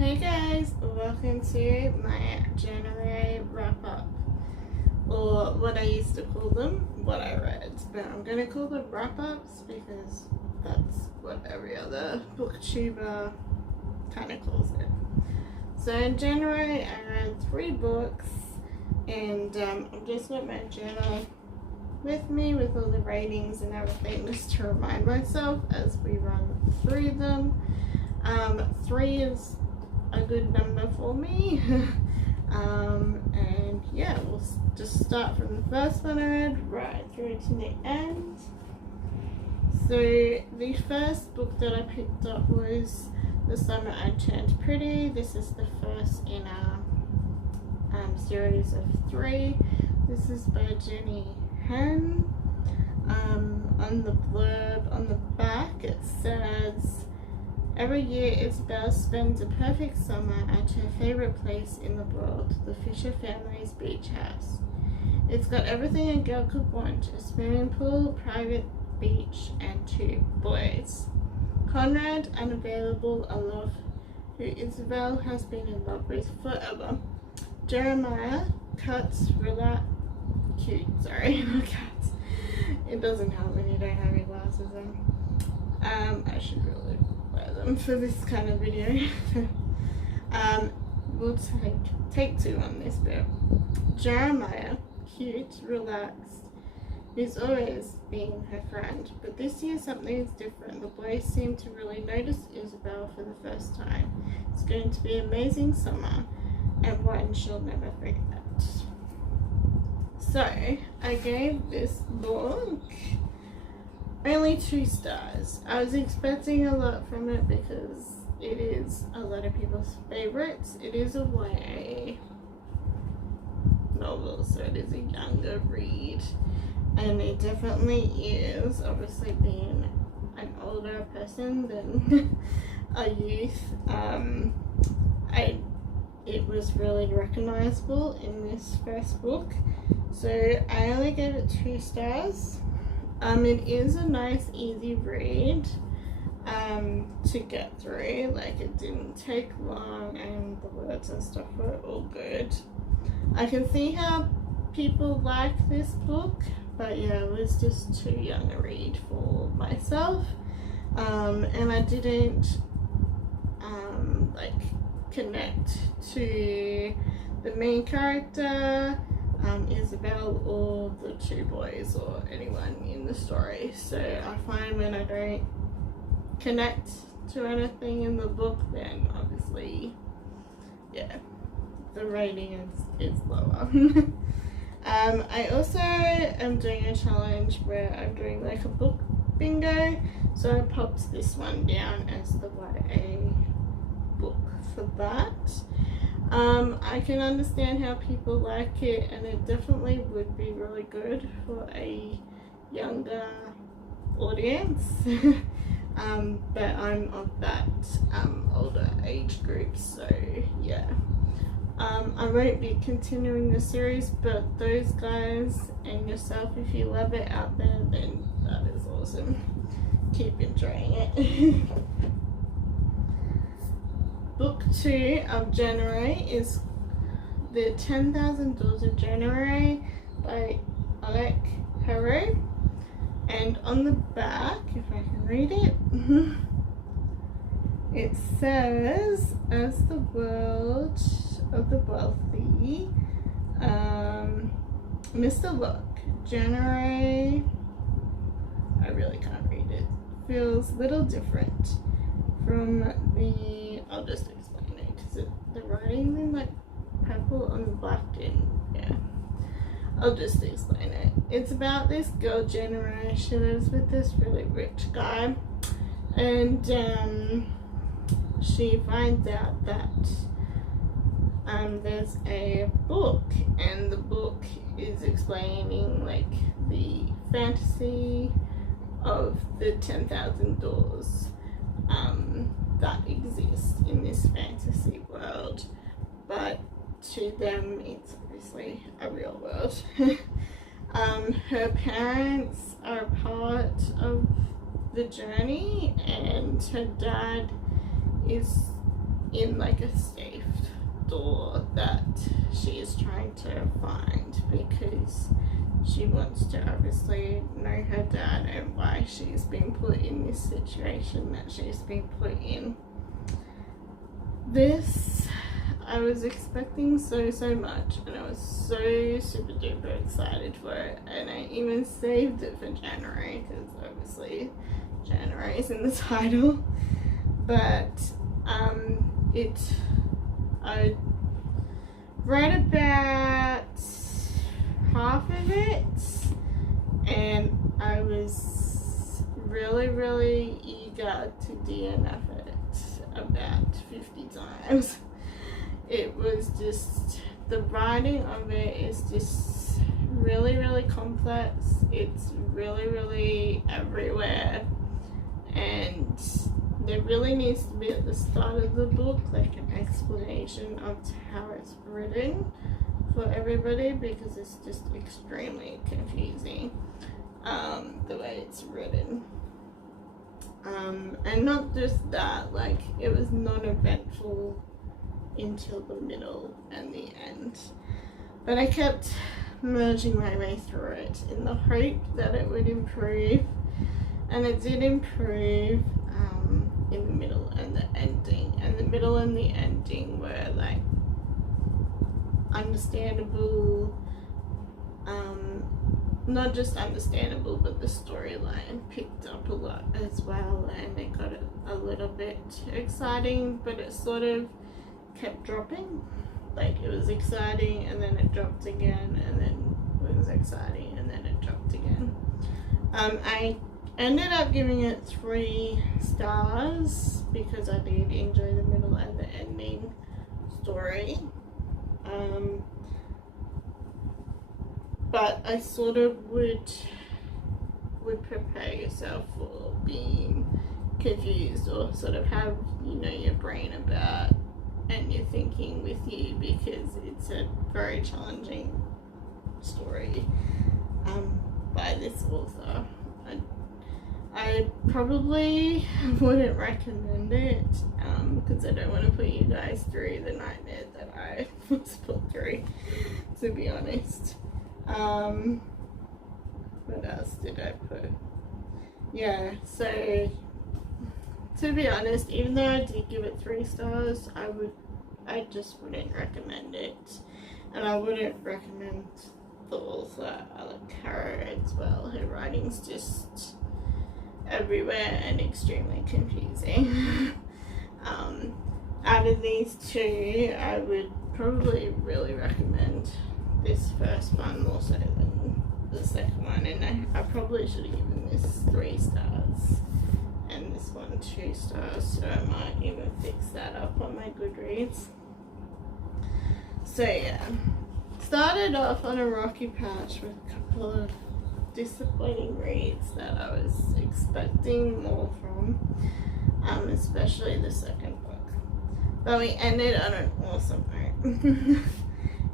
Hey guys, welcome to my January wrap up, or what I used to call them, what I read, but I'm going to call them wrap ups because that's what every other booktuber kind of calls it. So in January I read 3 books, and I've just got my journal with me with all the ratings and everything just to remind myself as we run through them. 3 is a good number for me. And yeah, we'll just start from the first one I read right through to the end. So the first book that I picked up was The Summer I Turned Pretty. This is the first in a series of 3. This is by Jenny Han. On the blurb on the back it says, every year Isabel spends a perfect summer at her favourite place in the world, the Fisher family's beach house. It's got everything a girl could want: a swimming pool, private beach, and 2 boys. Conrad, unavailable, a love who Isabel has been in love with forever. Jeremiah, cats. It doesn't help when you don't have your glasses on. I should really wear them for this kind of video. We'll take 2 on this bit. Jeremiah, cute, relaxed, he's always been her friend, but this year something is different. The boys seem to really notice Isabel for the first time. It's going to be an amazing summer, and one she'll never forget. So I gave this book only 2 stars. I was expecting a lot from it because it is a lot of people's favorites. It is a YA novel, so it is a younger read, and it definitely is, obviously being an older person than a youth. It was really recognizable in this first book, so I only gave it 2 stars. It is a nice easy read to get through. Like, it didn't take long and the words and stuff were all good. I can see how people like this book, but yeah, it was just too young a read for myself, and I didn't connect to the main character, Isabel, or the 2 boys, or anyone in the story. So I find when I don't connect to anything in the book, then obviously, yeah, the rating is lower. I also am doing a challenge where I'm doing like a book bingo, so I popped this one down as the YA book for that. I can understand how people like it, and it definitely would be really good for a younger audience. But I'm of that older age group, so yeah. I won't be continuing the series, but those guys and yourself, if you love it out there, then that is awesome. Keep enjoying it. Book 2 of January is The 10,000 Doors of January by Alec Hero, and on the back, if I can read it, it says, as the world of the wealthy, Mr. Locke, January, I really can't read it, feels little different from the, I'll just explain it because the writing's in like purple on the black, and yeah, I'll just explain it. It's about this girl, January. She lives with this really rich guy, and she finds out that there's a book, and the book is explaining like the fantasy of the 10,000 doors that exist in this fantasy world, but to them it's obviously a real world. Her parents are a part of the journey, and her dad is in like a safe door that she is trying to find because she wants to obviously know her dad and why she's been put in this situation that she's been put in. This, I was expecting so much, and I was so super duper excited for it, and I even saved it for January because obviously January is in the title. But I read about half of it, and I was really eager to DNF it about 50 times. It was just, the writing of it is just really complex. It's really everywhere, and there really needs to be at the start of the book like an explanation of how it's written for everybody, because it's just extremely confusing the way it's written. And not just that, like, it was non-eventful until the middle and the end, but I kept merging my way through it in the hope that it would improve, and it did improve in the middle and the ending, and the middle and the ending were like understandable, not just understandable, but the storyline picked up a lot as well, and it got a little bit exciting, but it sort of kept dropping. Like, it was exciting and then it dropped again, and then it was exciting and then it dropped again. I ended up giving it 3 stars because I did enjoy the middle and the ending story. But I sort of would prepare yourself for being confused, or sort of have, you know, your brain about and your thinking with you, because it's a very challenging story by this author. I probably wouldn't recommend it because I don't want to put you guys through the nightmare that I was put through, to be honest. What else did I put? Yeah, so to be honest, even though I did give it 3 stars, I just wouldn't recommend it, and I wouldn't recommend the author Cara as well. Her writing's just everywhere and extremely confusing. Out of these 2, I would probably really recommend this first one more so than the second one, and I probably should have given this 3 stars and this one 2 stars, so I might even fix that up on my Goodreads. So yeah, started off on a rocky patch with a couple of disappointing reads that I was expecting more from, especially the second book. But we ended on an awesome note.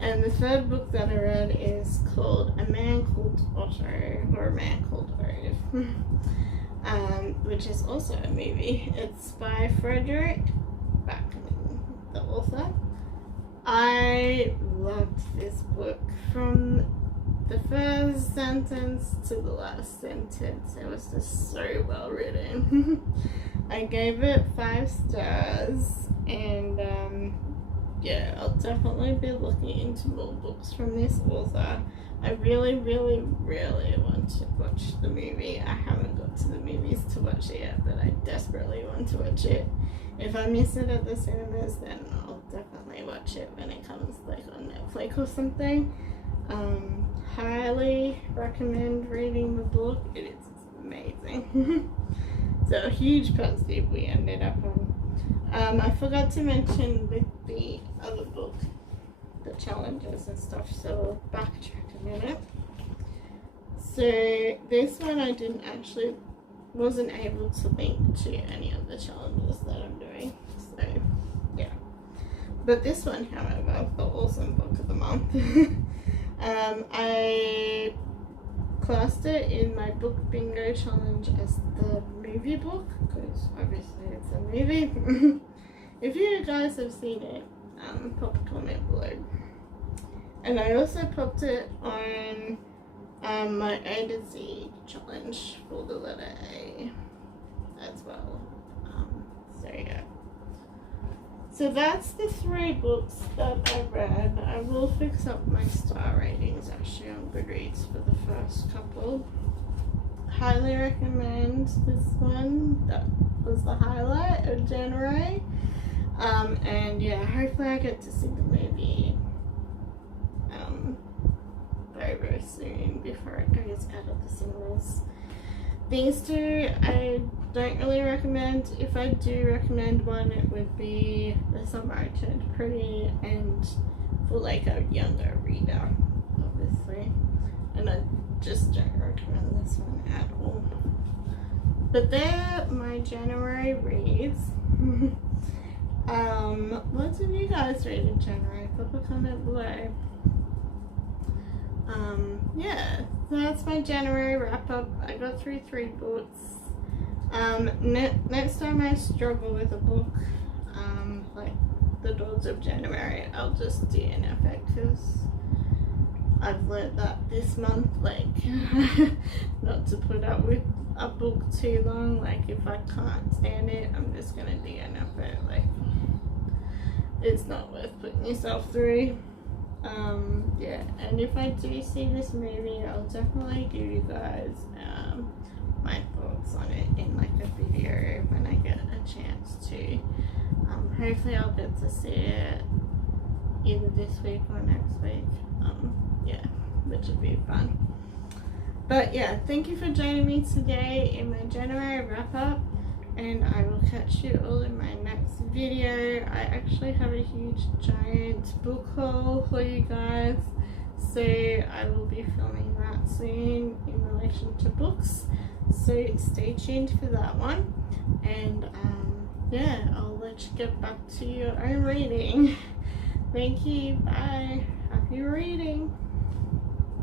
And the third book that I read is called A Man Called Otto, or A Man Called Ove, which is also a movie. It's by Frederick Backman, the author. I loved this book from the first sentence to the last sentence. It was just so well written. I gave it 5 stars, and yeah, I'll definitely be looking into more books from this author. I really want to watch the movie. I haven't got to the movies to watch it yet, but I desperately want to watch it. If I miss it at the cinemas, then I'll definitely watch it when it comes like on Netflix or something. Highly recommend reading the book. It is amazing. So a huge positive we ended up on. I forgot to mention with the other book, the challenges and stuff, so I'll backtrack a minute. So this one I wasn't able to link to any of the challenges that I'm doing, so yeah. But this one, however, the awesome book of the month, I classed it in my book bingo challenge as the movie book, because obviously it's a movie. if you guys have seen it, pop a comment below. And I also popped it on my A to Z challenge for the letter A as well. So yeah. So that's the 3 books that I read. I will fix up my star ratings actually on Goodreads for the first couple. Highly recommend this one. That was the highlight of January. And yeah, hopefully I get to see the movie very, very soon before it goes out of the cinemas. These 2 I don't really recommend. If I do recommend one, it would be The Summer I Turned Pretty, and for like a younger reader, obviously. And I just don't recommend this one at all. But they're my January reads. What did you guys read in January? Pop a comment below. Yeah, so that's my January wrap up. I got through 3 books. Next time I struggle with a book, like the Dogs of January, I'll just DNF it, because I've learned that this month, like, not to put up with a book too long. Like, if I can't stand it, I'm just gonna DNF it. Like, it's not worth putting yourself through. Yeah, and if I do see this movie, I'll definitely give you guys my thoughts on it in like a video when I get a chance to. Hopefully I'll get to see it either this week or next week. Yeah, which would be fun. But yeah, thank you for joining me today in my January wrap up, and I will catch you all in my next video. I actually have a huge giant book haul for you guys, so I will be filming that soon in relation to books, so stay tuned for that one. And yeah, I'll let you get back to your own reading. Thank you, bye, happy reading.